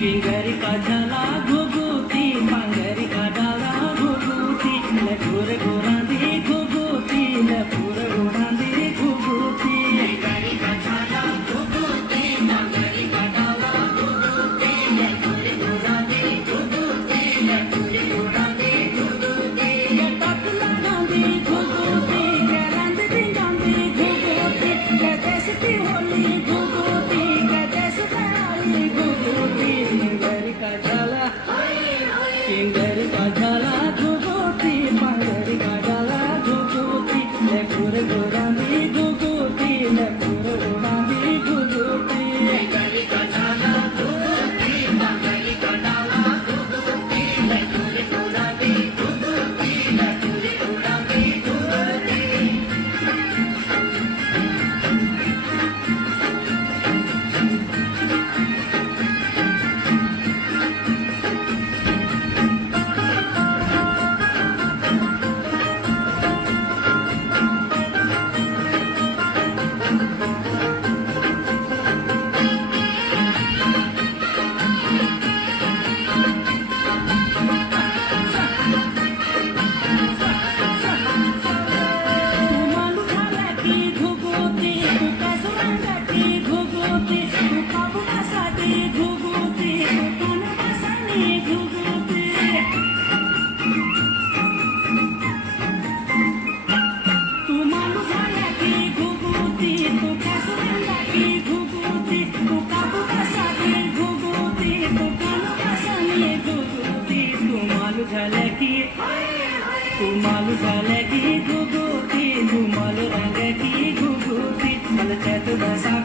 किंगरी का झाला घुगुती पांगरी का डाला घुगुती लठुर गोरांदी घुगुती लठुर गोरांदी घुगुती किंगरी का झाला घुगुती पांगरी का डाला घुगुती लठुर गोरांदी घुगुती लठुर गोरांदी घुगुती टाकला गांधी घुगुती गलांदी गांधी घुगुती कदेसती होली घुगुती कदेस तयारी घुगुती किंगरी का झाला घुगुती पांगरी का डाला घुगुती लठुर गोरांदी घुगुती लठुर गोरांदी घुगुती किंगरी का झाला घुगुती पांगरी का डाला घुगुती लठुर गोरांदी घुगुती लठुर गोरांदी घुगुती मालू झाले की घुगुती धुमाल रंग की घुगुती मला त्यात बसा